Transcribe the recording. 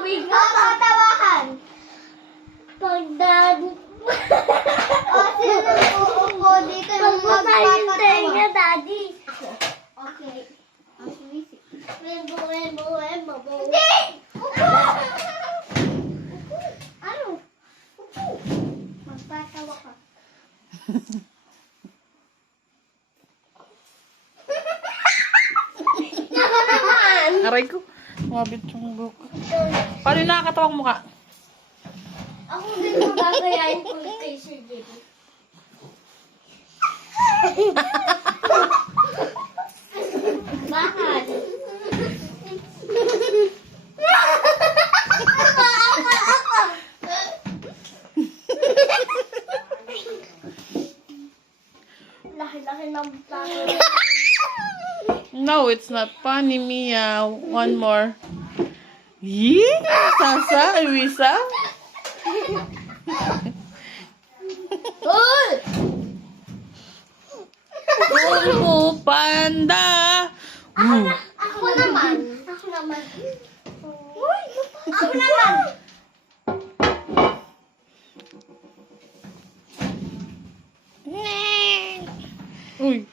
Pagkatawakan. Pagdad. O, sino uupo dito yung magpapatawa? Daddy. Okay. Webo. Hindi! Upo! Ano? Upo. Magpatawa ka. Aray ko. Mabit yung buhok. Paano yung nakakatawang mukha? Ako din mo gagayain ko kay Sir Jerry. Bakit? Laki-laki ng plato. No, it's not funny, Mia. One more. Yee! Sasa, Luisa? Uy! Kung panda! Ako naman. Uy! Ako naman. Uy.